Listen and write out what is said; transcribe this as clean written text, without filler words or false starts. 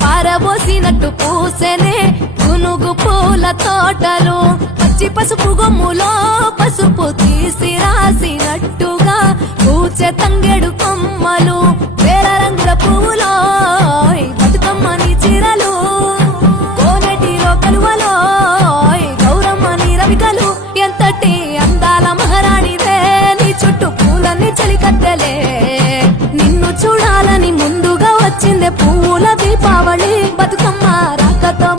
పారబోసినట్టు పూసెనే గునుగు పూల తోటలు పచ్చి పసుపు గొమ్ములో పసుపు తీసి రాసినట్టుగా పూచె తంగెడు కొమ్మలు వేల రంగుల పువ్వులో బతుకమ్మని చీరలు కోనటిలో కలువలో గౌరమ్మని రవికలు ఎంతటి అందాల మహారాణివే నీ చుట్టూ పూలన్నీ చలికత్తెలే నిన్ను చూడాలని ముందుగా వచ్చిందే పువ్వుల దీపావళి బతుకమ్మ రాకతో